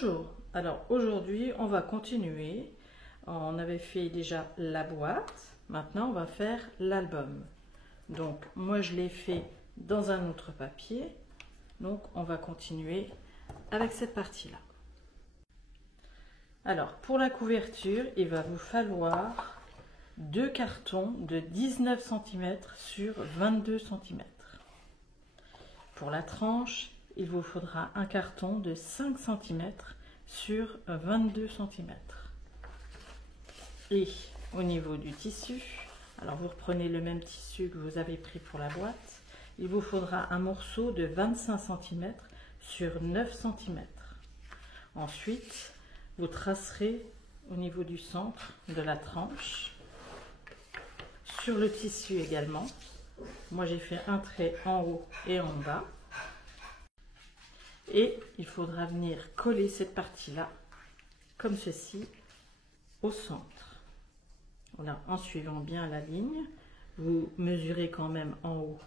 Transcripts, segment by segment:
Bonjour, alors aujourd'hui on va continuer. On avait fait déjà la boîte, maintenant on va faire l'album. Donc moi je l'ai fait dans un autre papier, donc on va continuer avec cette partie-là. Alors pour la couverture, il va vous falloir deux cartons de 19 cm sur 22 cm. Pour la tranche, il vous faudra un carton de 5 cm sur 22 cm. Et au niveau du tissu, alors vous reprenez le même tissu que vous avez pris pour la boîte, il vous faudra un morceau de 25 cm sur 9 cm. Ensuite, vous tracerez au niveau du centre de la tranche, sur le tissu également. Moi j'ai fait un trait en haut et en bas. Et il faudra venir coller cette partie-là, comme ceci, au centre. Voilà, en suivant bien la ligne, vous mesurez quand même en haut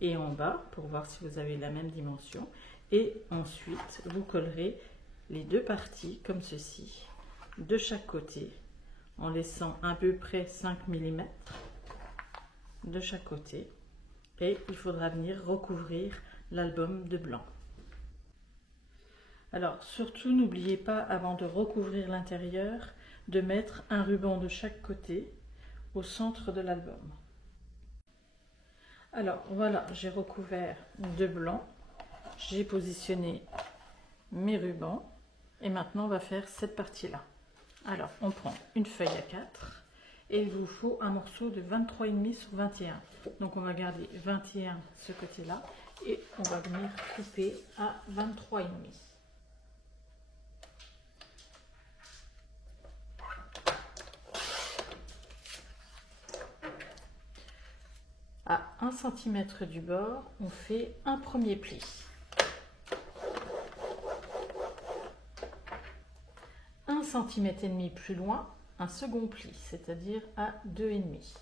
et en bas pour voir si vous avez la même dimension. Et ensuite, vous collerez les deux parties comme ceci, de chaque côté, en laissant à peu près 5 mm de chaque côté. Et il faudra venir recouvrir l'album de blanc. Alors surtout n'oubliez pas, avant de recouvrir l'intérieur, de mettre un ruban de chaque côté au centre de l'album. Alors voilà, j'ai recouvert de blanc, j'ai positionné mes rubans et maintenant on va faire cette partie-là. Alors on prend une feuille à 4 et il vous faut un morceau de 23,5 sur 21. Donc on va garder 21 ce côté-là et on va venir couper à 23,5. À 1 cm du bord, on fait un premier pli. Un centimètre et demi plus loin, un second pli, c'est-à-dire à 2,5.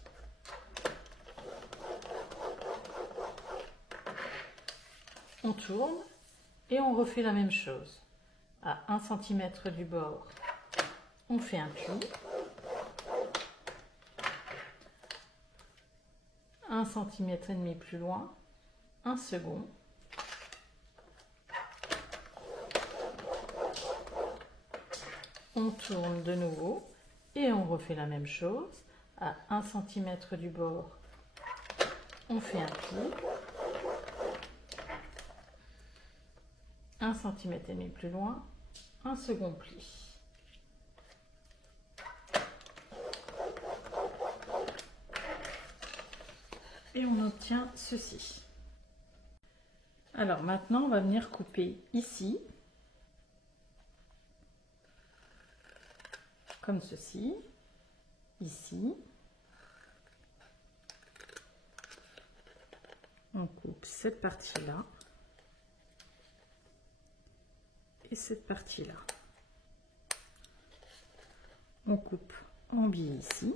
On tourne et on refait la même chose. À 1 cm du bord, on fait un pli. 1 cm et demi plus loin, un second. On tourne de nouveau et on refait la même chose. À 1 cm du bord, on fait un pli. 1 cm et demi plus loin, un second pli. Et on obtient ceci. Alors maintenant, on va venir couper ici, comme ceci, ici. On coupe cette partie-là et cette partie-là. On coupe en biais ici.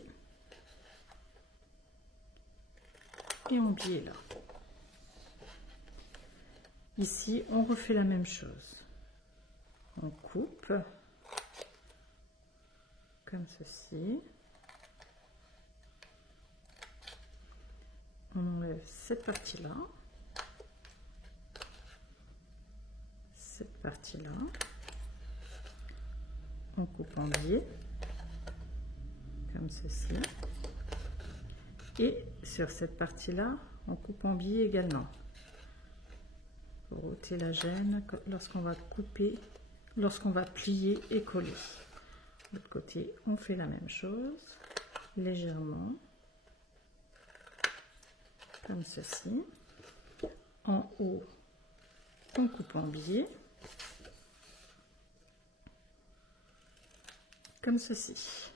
Et on biais là. Ici, on refait la même chose. On coupe comme ceci. On enlève cette partie-là. Cette partie-là. On coupe en biais comme ceci. Et sur cette partie-là, on coupe en biais également. Pour ôter la gêne lorsqu'on va couper, lorsqu'on va plier et coller. De l'autre côté, on fait la même chose, légèrement, comme ceci. En haut, on coupe en biais, comme ceci.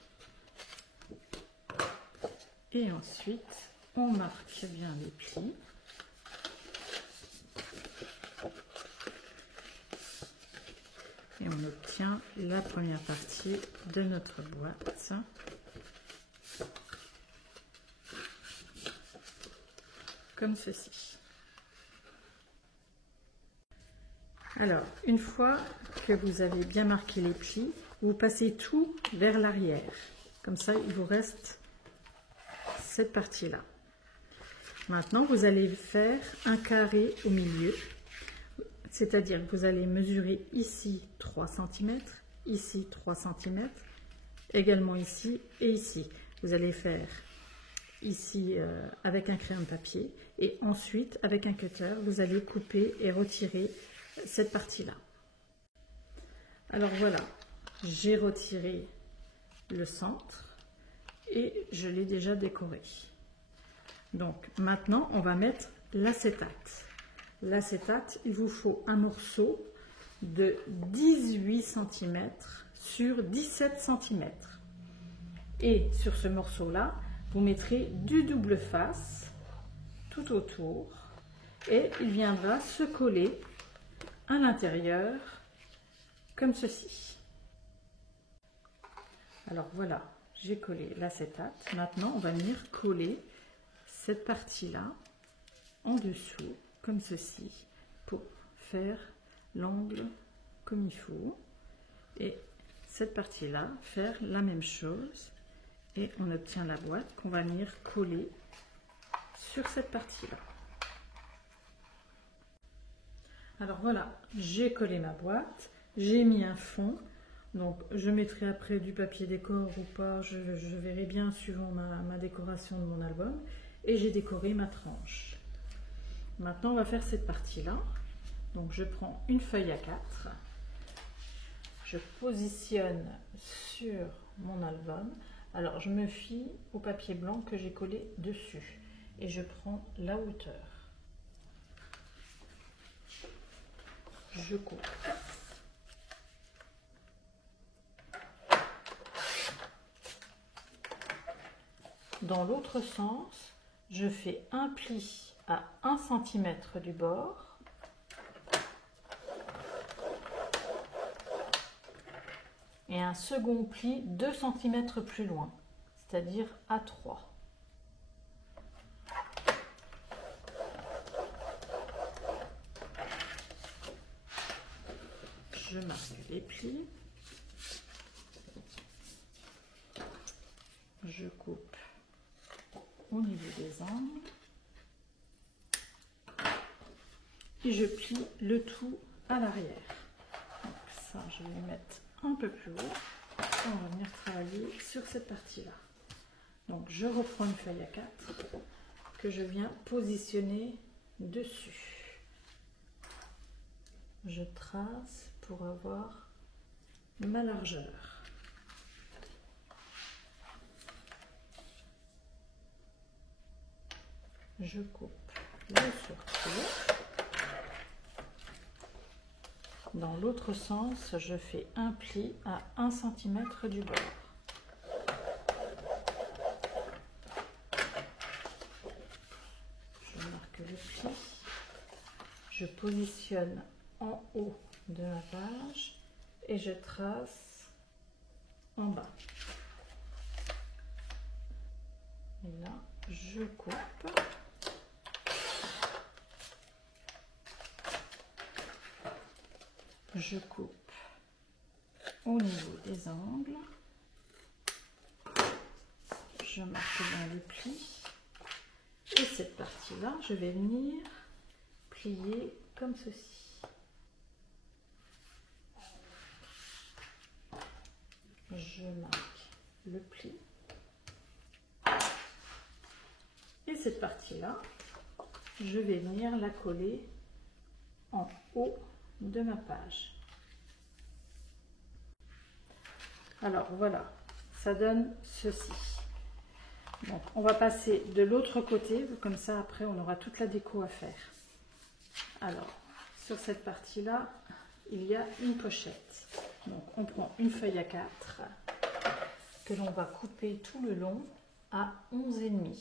Et ensuite, on marque bien les plis. Et on obtient la première partie de notre boîte. Comme ceci. Alors, une fois que vous avez bien marqué les plis, vous passez tout vers l'arrière. Comme ça, il vous reste cette partie-là. Maintenant, vous allez faire un carré au milieu. C'est-à-dire que vous allez mesurer ici 3 cm, ici 3 cm, également ici et ici. Vous allez faire ici avec un crayon de papier et ensuite avec un cutter, vous allez couper et retirer cette partie-là. Alors voilà, j'ai retiré le centre et je l'ai déjà décoré. Donc maintenant, on va mettre l'acétate. L'acétate, il vous faut un morceau de 18 cm sur 17 cm. Et sur ce morceau-là, vous mettrez du double face tout autour et il viendra se coller à l'intérieur comme ceci. Alors voilà, j'ai collé l'acétate. Maintenant, on va venir coller cette partie-là en dessous comme ceci pour faire l'angle comme il faut et cette partie-là faire la même chose et on obtient la boîte qu'on va venir coller sur cette partie-là. Alors voilà, j'ai collé ma boîte, j'ai mis un fond, donc je mettrai après du papier décor ou pas, je verrai bien suivant ma décoration de mon album, et j'ai décoré ma tranche. Maintenant on va faire cette partie-là, donc je prends une feuille A4, je positionne sur mon album, alors je me fie au papier blanc que j'ai collé dessus, et je prends la hauteur. Je coupe. Dans l'autre sens, je fais un pli à 1 cm du bord. Et un second pli 2 cm plus loin, c'est-à-dire à 3. Je marque les plis, je coupe au niveau des angles et je plie le tout à l'arrière. Donc ça, je vais le mettre un peu plus haut. On va venir travailler sur cette partie-là. Donc je reprends une feuille A4 que je viens positionner dessus. Je trace pour avoir ma largeur. Je coupe le surtout. Dans l'autre sens, je fais un pli à 1 cm du bord. Je marque le pli. Je positionne en haut de ma page et je trace en bas. Et là, je coupe. Je coupe au niveau des angles. Je marque bien le pli. Et cette partie-là, je vais venir plier comme ceci. Je marque le pli. Et cette partie-là, je vais venir la coller en haut de ma page. Alors voilà, ça donne ceci. Donc on va passer de l'autre côté, comme ça après on aura toute la déco à faire. Alors sur cette partie là, il y a une pochette. Donc on prend une feuille A4 que l'on va couper tout le long à 11,5.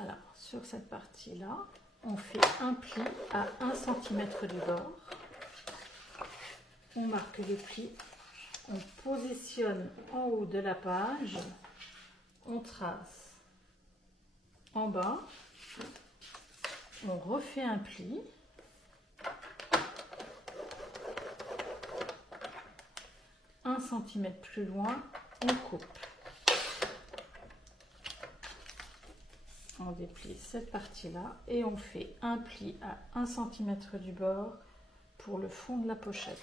Alors, sur cette partie-là, on fait un pli à 1 cm du bord. On marque le pli, on positionne en haut de la page, on trace en bas, on refait un pli. Un centimètre plus loin, on coupe. On déplie cette partie-là et on fait un pli à 1 cm du bord pour le fond de la pochette.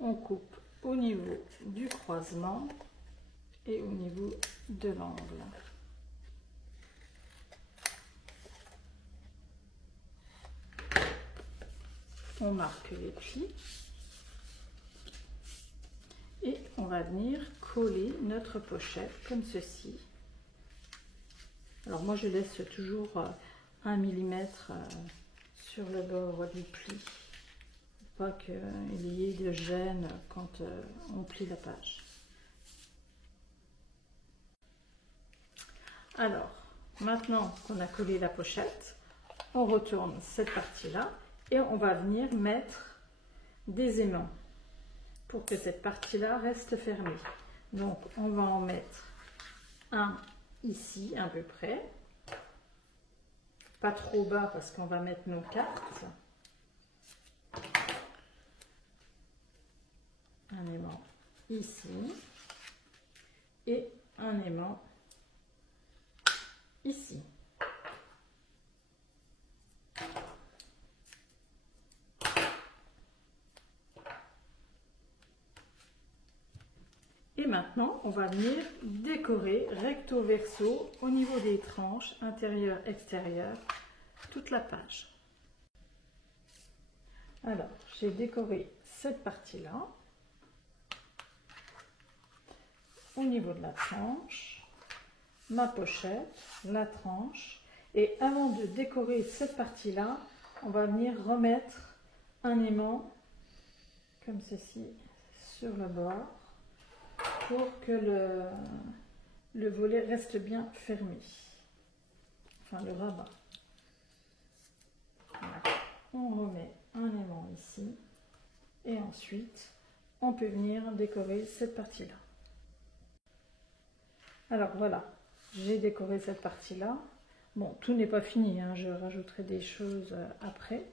On coupe au niveau du croisement et au niveau de l'angle. On marque les plis et on va venir coller notre pochette comme ceci. Alors moi je laisse toujours 1 mm sur le bord du pli, pas qu'il y ait de gêne quand on plie la page. Alors maintenant qu'on a collé la pochette, on retourne cette partie-là et on va venir mettre des aimants pour que cette partie-là reste fermée. Donc on va en mettre un ici à peu près, pas trop bas parce qu'on va mettre nos cartes. Un aimant ici et un aimant ici. Et maintenant, on va venir décorer recto verso au niveau des tranches, intérieur, extérieur, toute la page. Alors, j'ai décoré cette partie-là. Au niveau de la tranche, ma pochette, la tranche. Et avant de décorer cette partie-là, on va venir remettre un aimant comme ceci sur le bord, pour que le volet reste bien fermé, enfin le rabat. Voilà. On remet un aimant ici et ensuite on peut venir décorer cette partie-là. Alors voilà, j'ai décoré cette partie-là. Bon, tout n'est pas fini, hein, je rajouterai des choses après.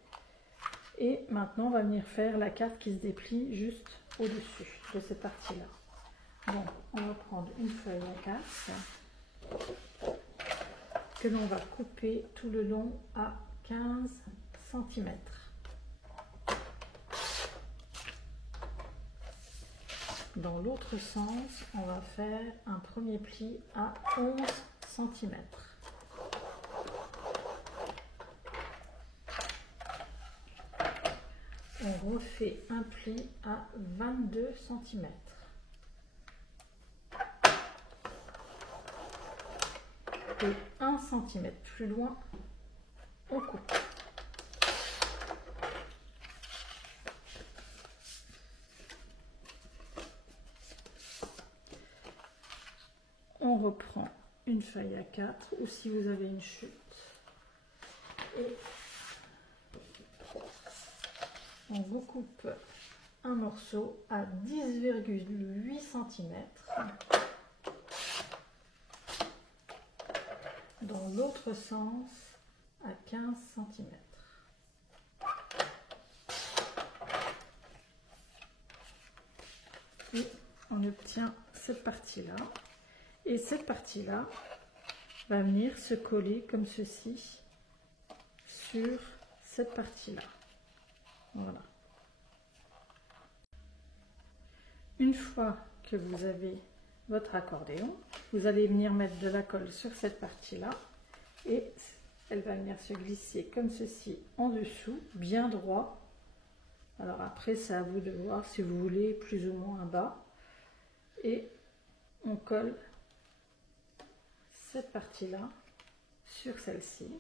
Et maintenant on va venir faire la carte qui se déplie juste au-dessus de cette partie-là. Donc, on va prendre une feuille à carte que l'on va couper tout le long à 15 cm. Dans l'autre sens, on va faire un premier pli à 11 cm. On refait un pli à 22 cm. Et 1 cm plus loin, on coupe. On reprend une feuille à 4 ou si vous avez une chute. Et on vous coupe un morceau à 10,8 cm. Dans l'autre sens à 15 cm. Et on obtient cette partie-là. Et cette partie-là va venir se coller comme ceci sur cette partie-là. Voilà. Une fois que vous avez votre accordéon, vous allez venir mettre de la colle sur cette partie-là et elle va venir se glisser comme ceci en dessous, bien droit. Alors après, c'est à vous de voir si vous voulez plus ou moins bas. Et on colle cette partie-là sur celle-ci.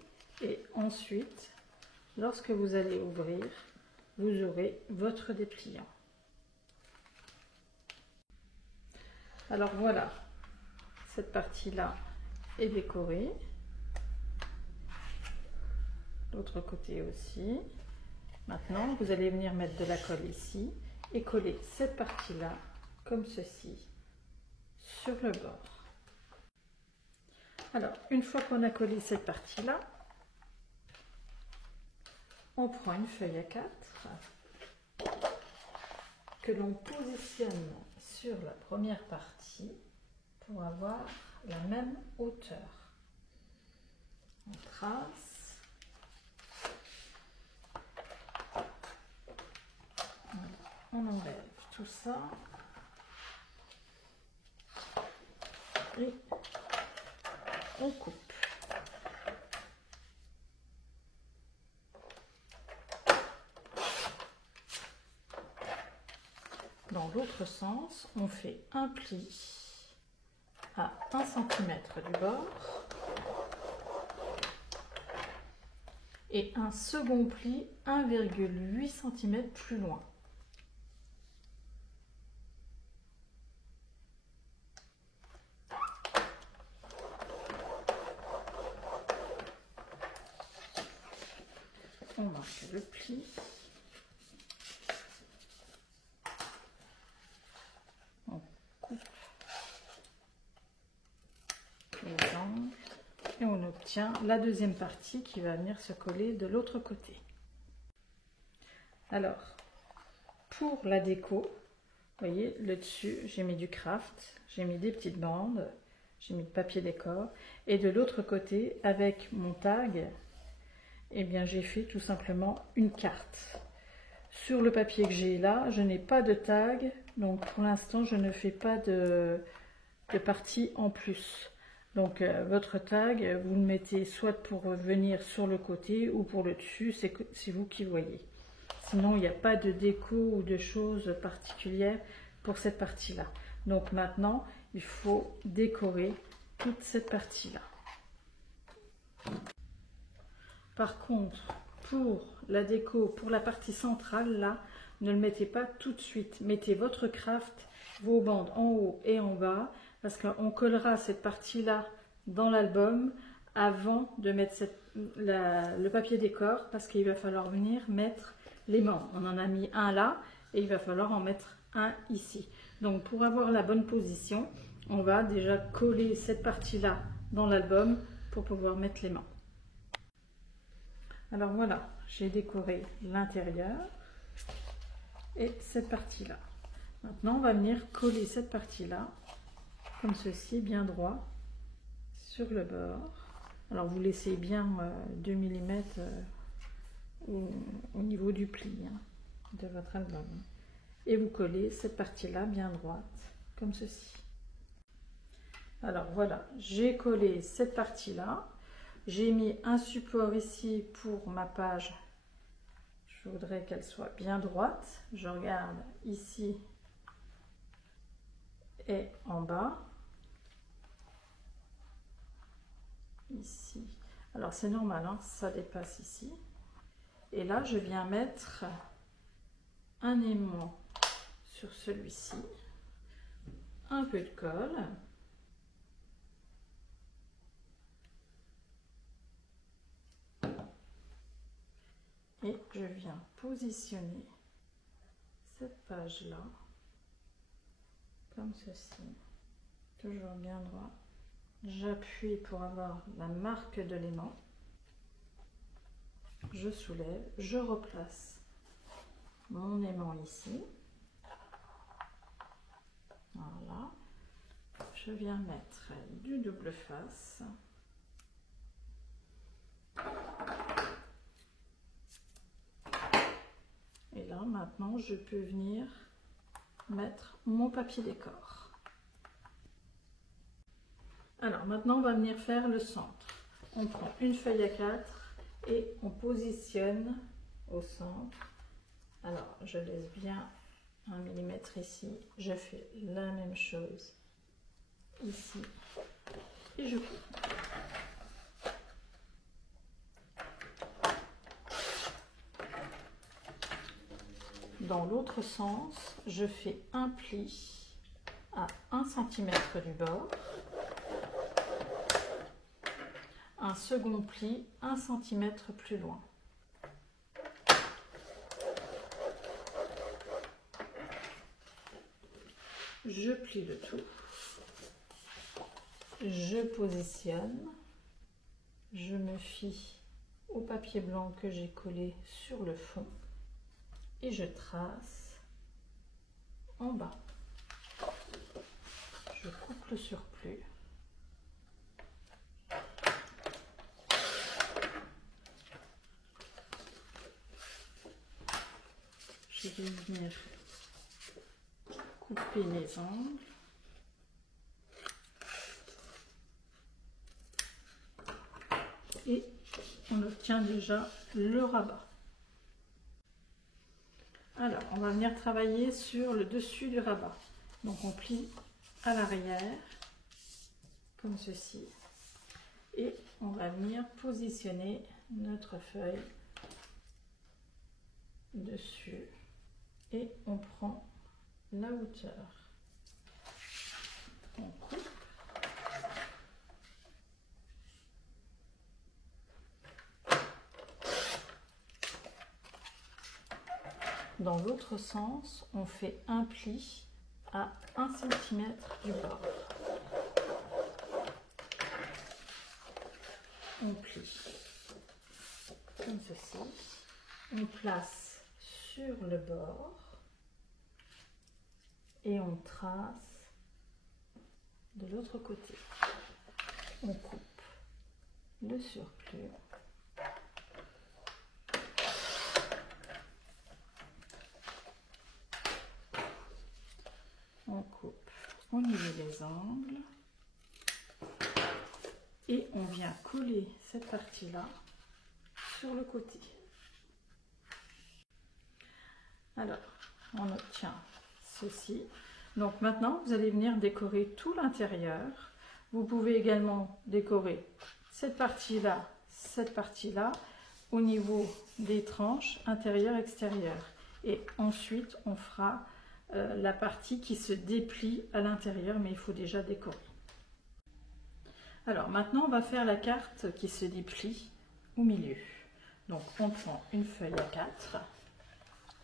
Et ensuite, lorsque vous allez ouvrir, vous aurez votre dépliant. Alors voilà, cette partie-là est décorée. L'autre côté aussi. Maintenant, vous allez venir mettre de la colle ici et coller cette partie-là comme ceci sur le bord. Alors, une fois qu'on a collé cette partie-là, on prend une feuille A4 que l'on positionne sur la première partie pour avoir la même hauteur. On trace. On enlève tout ça. Et on coupe. Dans l'autre sens, on fait un pli à 1 cm du bord et un second pli 1,8 cm plus loin. On marque le pli. On coupe les angles et on obtient la deuxième partie qui va venir se coller de l'autre côté. Alors, pour la déco, vous voyez, le dessus, j'ai mis du craft, j'ai mis des petites bandes, j'ai mis de papier décor, et de l'autre côté, avec mon tag, eh bien, j'ai fait tout simplement une carte. Sur le papier que j'ai là, je n'ai pas de tag, donc pour l'instant, je ne fais pas de partie en plus. Donc, votre tag, vous le mettez soit pour venir sur le côté ou pour le dessus, c'est vous qui voyez. Sinon, il n'y a pas de déco ou de choses particulières pour cette partie-là. Donc maintenant, il faut décorer toute cette partie-là. Par contre, pour la déco, pour la partie centrale, là, ne le mettez pas tout de suite. Mettez votre craft, vos bandes en haut et en bas, parce qu'on collera cette partie-là dans l'album avant de mettre le papier décor, parce qu'il va falloir venir mettre l'aimant. On en a mis un là, et il va falloir en mettre un ici. Donc, pour avoir la bonne position, on va déjà coller cette partie-là dans l'album pour pouvoir mettre l'aimant. Alors voilà, j'ai décoré l'intérieur et cette partie-là. Maintenant, on va venir coller cette partie-là, comme ceci, bien droit, sur le bord. Alors, vous laissez bien 2 mm au niveau du pli de votre album. Et vous collez cette partie-là bien droite, comme ceci. Alors voilà, j'ai collé cette partie-là. J'ai mis un support ici pour ma page. Je voudrais qu'elle soit bien droite. Je regarde ici et en bas. Ici. Alors c'est normal, hein, ça dépasse ici. Et là, je viens mettre un aimant sur celui-ci. Un peu de colle. Et je viens positionner cette page-là, comme ceci, toujours bien droit. J'appuie pour avoir la marque de l'aimant. Je soulève, je replace mon aimant ici. Voilà. Je viens mettre du double face. Et là, maintenant, je peux venir mettre mon papier décor. Alors, maintenant, on va venir faire le centre. On prend une feuille A4 et on positionne au centre. Alors, je laisse bien 1 mm ici. Je fais la même chose ici. Et je coupe. Dans l'autre sens, je fais un pli à 1 cm du bord, un second pli 1 cm plus loin. je plie le tout, je positionne, je me fie au papier blanc que j'ai collé sur le fond et je trace en bas. Je coupe le surplus. Je vais venir couper mes angles. Et on obtient déjà le rabat. Alors, on va venir travailler sur le dessus du rabat. Donc, on plie à l'arrière, comme ceci. Et on va venir positionner notre feuille dessus. Et on prend la hauteur. On coupe. Dans l'autre sens, on fait un pli à 1 cm du bord. On plie comme ceci. On place sur le bord et on trace de l'autre côté. On coupe le surplus. On coupe au niveau des angles et on vient coller cette partie-là sur le côté. Alors, on obtient ceci. Donc maintenant, vous allez venir décorer tout l'intérieur. Vous pouvez également décorer cette partie-là au niveau des tranches intérieur-extérieur. Et ensuite, on fera la partie qui se déplie à l'intérieur, mais il faut déjà décorer. Alors maintenant, on va faire la carte qui se déplie au milieu. Donc on prend une feuille A4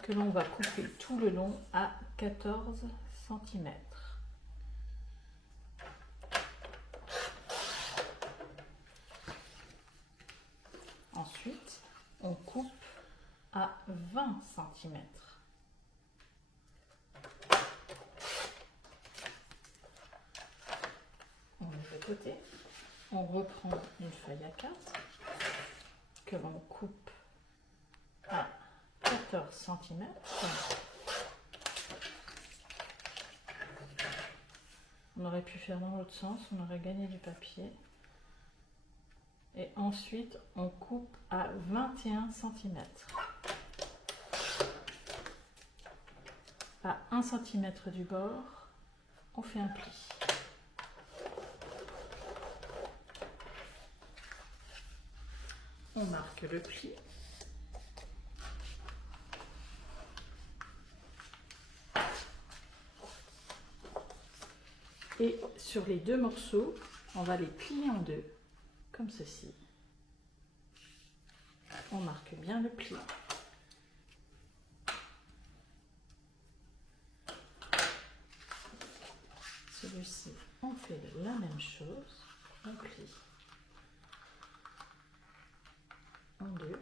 que l'on va couper tout le long à 14 cm. Ensuite, on coupe à 20 cm. On met de côté. On reprend une feuille A4 que l'on coupe à 14 cm. On aurait pu faire dans l'autre sens, on aurait gagné du papier. Et ensuite, on coupe à 21 cm. À 1 cm du bord, on fait un pli. On marque le pli. Et sur les deux morceaux, on va les plier en deux, comme ceci. On marque bien le pli. Celui-ci, on fait la même chose. On plie en deux.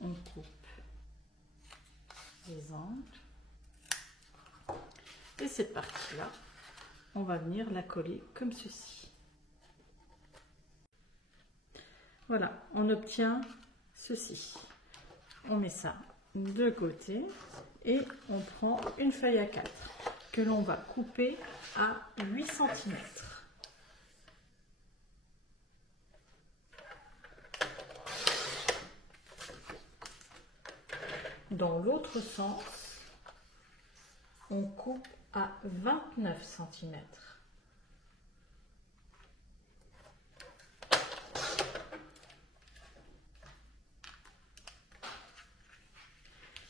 On coupe les angles. Et cette partie-là, on va venir la coller comme ceci. Voilà, on obtient ceci. On met ça de côté et on prend une feuille A4 que l'on va couper à 8 cm. Dans l'autre sens, on coupe à 29 cm.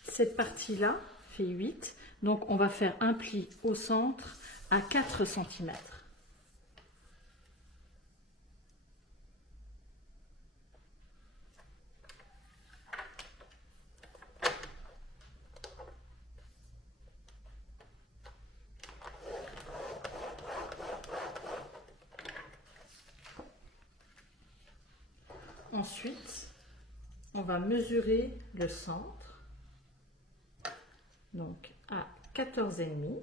Cette partie-là fait 8, donc on va faire un pli au centre à 4 cm. ensuite, on va mesurer le centre, donc à 14,5.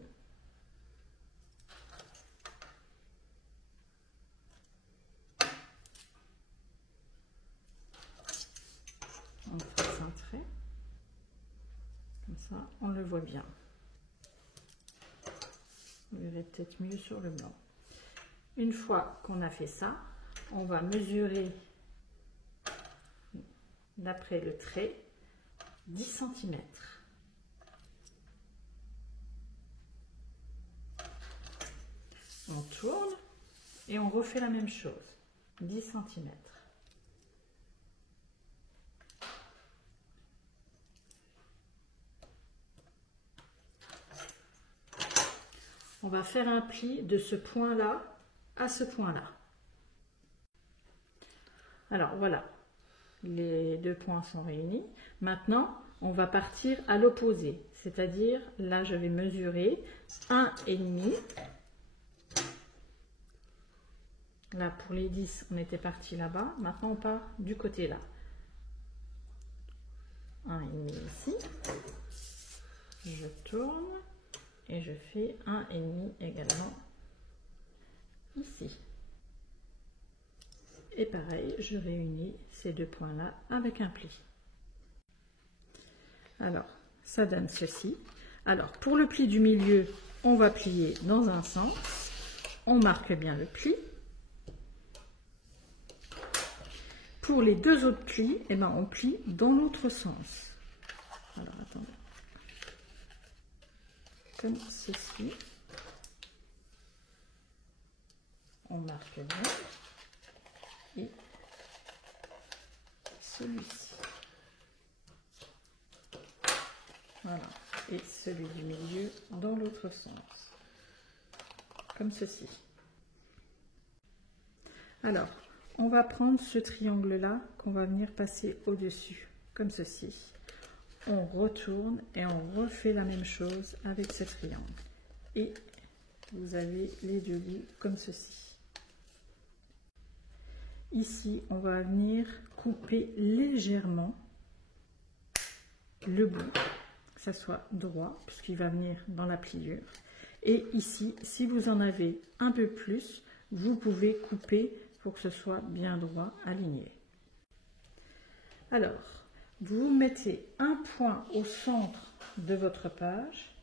On trace un trait, comme ça on le voit bien. Vous verrez peut-être mieux sur le blanc. Une fois qu'on a fait ça, on va mesurer, d'après le trait, 10 cm. On tourne et on refait la même chose, 10 cm. On va faire un pli de ce point-là à ce point-là. Alors voilà, les deux points sont réunis. Maintenant, on va partir à l'opposé, c'est-à-dire là je vais mesurer 1,5. Là pour les 10, on était parti là-bas. Maintenant on part du côté là. 1,5 ici. Je tourne. Et je fais 1,5 également ici. Et pareil, je réunis ces deux points-là avec un pli. Alors, ça donne ceci. Alors, pour le pli du milieu, on va plier dans un sens. On marque bien le pli. Pour les deux autres plis, eh ben, on plie dans l'autre sens. Alors, attendez. Comme ceci. On marque bien. Et celui-ci. Voilà. Et celui du milieu dans l'autre sens. Comme ceci. Alors, on va prendre ce triangle-là qu'on va venir passer au-dessus. Comme ceci. On retourne et on refait la même chose avec ce triangle. Et vous avez les deux bouts comme ceci. Ici, on va venir couper légèrement le bout, que ça soit droit, puisqu'il va venir dans la pliure. Et ici, si vous en avez un peu plus, vous pouvez couper pour que ce soit bien droit, aligné. Alors, vous mettez un point au centre de votre page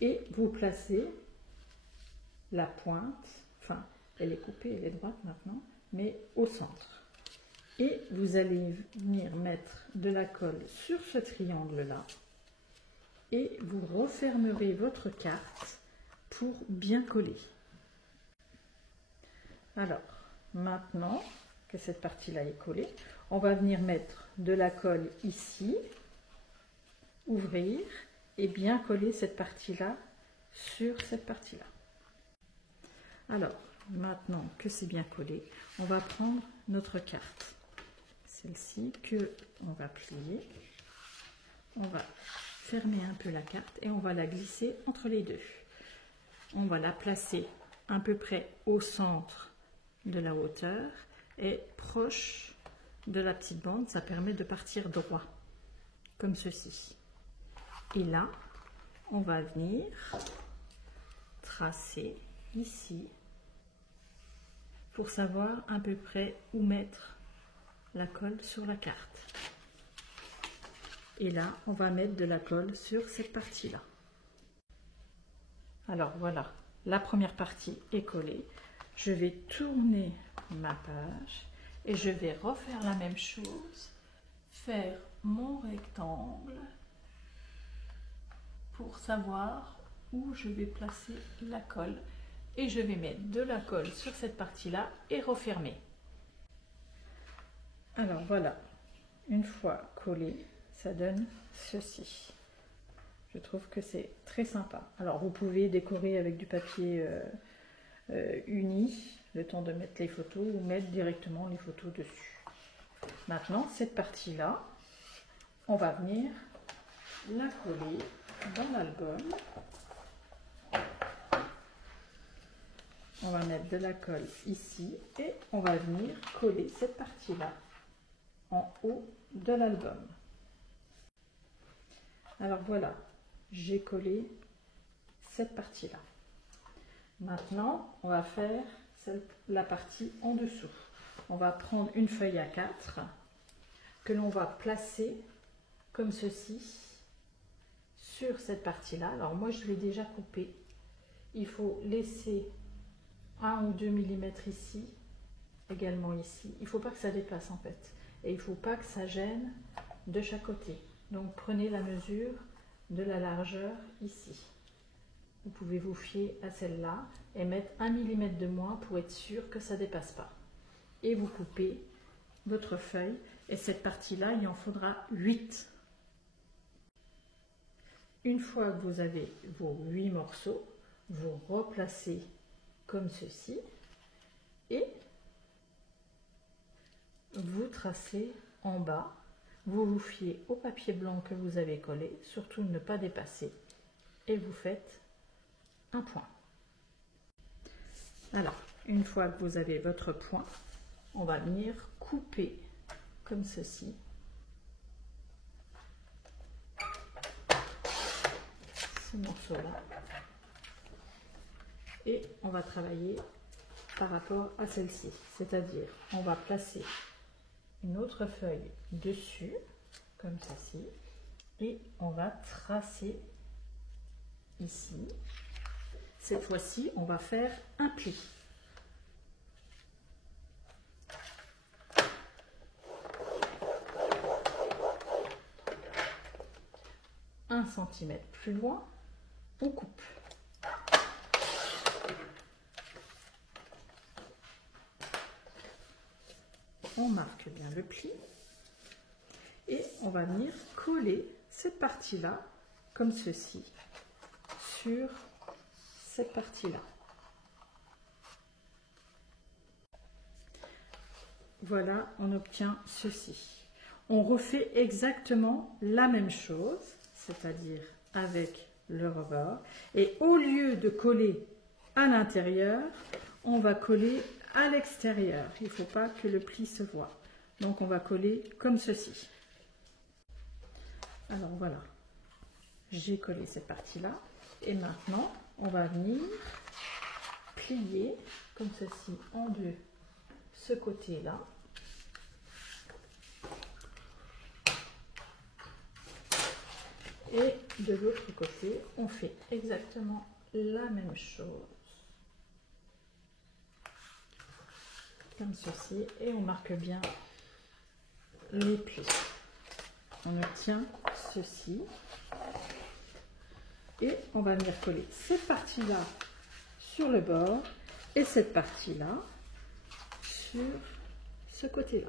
et vous placez la pointe, enfin elle est coupée, elle est droite maintenant, mais au centre. Et vous allez venir mettre de la colle sur ce triangle-là et vous refermerez votre carte pour bien coller. Alors, maintenant que cette partie-là est collée, on va venir mettre de la colle ici, ouvrir et bien coller cette partie-là sur cette partie-là. Alors, maintenant que c'est bien collé, on va prendre notre carte. Celle-ci que on va plier. On va fermer un peu la carte et on va la glisser entre les deux. On va la placer à peu près au centre de la hauteur et proche de la petite bande, ça permet de partir droit, comme ceci. Et là, on va venir tracer ici pour savoir à peu près où mettre la colle sur la carte. Et là, on va mettre de la colle sur cette partie-là. Alors voilà, la première partie est collée. Je vais tourner ma page et je vais refaire la même chose, faire mon rectangle pour savoir où je vais placer la colle. Et je vais mettre de la colle sur cette partie-là et refermer. Alors voilà, une fois collé, ça donne ceci. Je trouve que c'est très sympa. Alors vous pouvez décorer avec du papier uni, le temps de mettre les photos ou mettre directement les photos dessus. Maintenant, cette partie-là, on va venir la coller dans l'album. On va mettre de la colle ici et on va venir coller cette partie-là en haut de l'album. Alors voilà, j'ai collé cette partie-là. Maintenant, on va faire la partie en dessous. On va prendre une feuille A4 que l'on va placer comme ceci sur cette partie-là. Alors moi, je l'ai déjà coupé. Il faut laisser 1 ou 2 mm ici, également ici. Il ne faut pas que ça dépasse en fait. Et il ne faut pas que ça gêne de chaque côté. Donc prenez la mesure de la largeur ici. Vous pouvez vous fier à celle-là et mettre 1 mm de moins pour être sûr que ça ne dépasse pas. Et vous coupez votre feuille. Et cette partie-là, il en faudra 8. Une fois que vous avez vos 8 morceaux, vous replacez comme ceci et vous tracez en bas. Vous vous fiez au papier blanc que vous avez collé, surtout ne pas dépasser, et vous faites un point. Alors, une fois que vous avez votre point, on va venir couper comme ceci. Ce morceau-là. Et on va travailler par rapport à celle-ci. C'est-à-dire, on va placer une autre feuille dessus, comme ceci, et on va tracer ici. Cette fois-ci, on va faire un pli. Un centimètre plus loin, on coupe. On marque bien le pli et on va venir coller cette partie-là comme ceci sur cette partie-là. Voilà, on obtient ceci. On refait exactement la même chose, c'est-à-dire avec le rebord, et au lieu de coller à l'intérieur, on va coller à l'extérieur. Il ne faut pas que le pli se voie. Donc on va coller comme ceci. Alors voilà, j'ai collé cette partie-là. Et maintenant, on va venir plier comme ceci en deux ce côté-là. Et de l'autre côté, on fait exactement la même chose. Comme ceci, et on marque bien les plis. On obtient ceci et on va venir coller cette partie-là sur le bord et cette partie-là sur ce côté-là.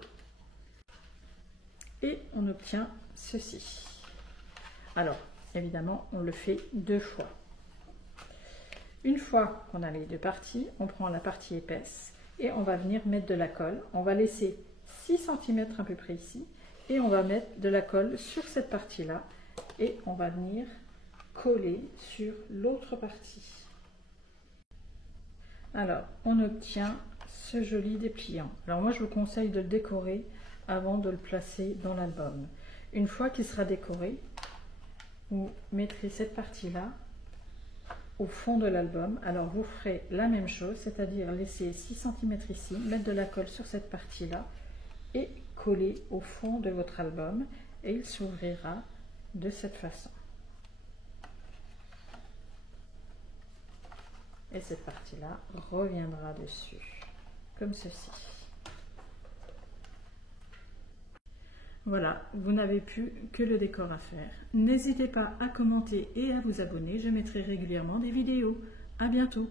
Et on obtient ceci. Alors, évidemment, on le fait 2 fois. Une fois qu'on a les 2 parties, on prend la partie épaisse et on va venir mettre de la colle. On va laisser 6 cm à peu près ici et on va mettre de la colle sur cette partie-là et on va venir coller sur l'autre partie. Alors, on obtient ce joli dépliant. Alors moi, je vous conseille de le décorer avant de le placer dans l'album. Une fois qu'il sera décoré, vous mettrez cette partie-là au fond de l'album. Alors vous ferez la même chose, c'est-à-dire laisser 6 cm ici, mettre de la colle sur cette partie-là et coller au fond de votre album et il s'ouvrira de cette façon. Et cette partie-là reviendra dessus, comme ceci. Voilà, vous n'avez plus que le décor à faire. N'hésitez pas à commenter et à vous abonner, je mettrai régulièrement des vidéos. À bientôt!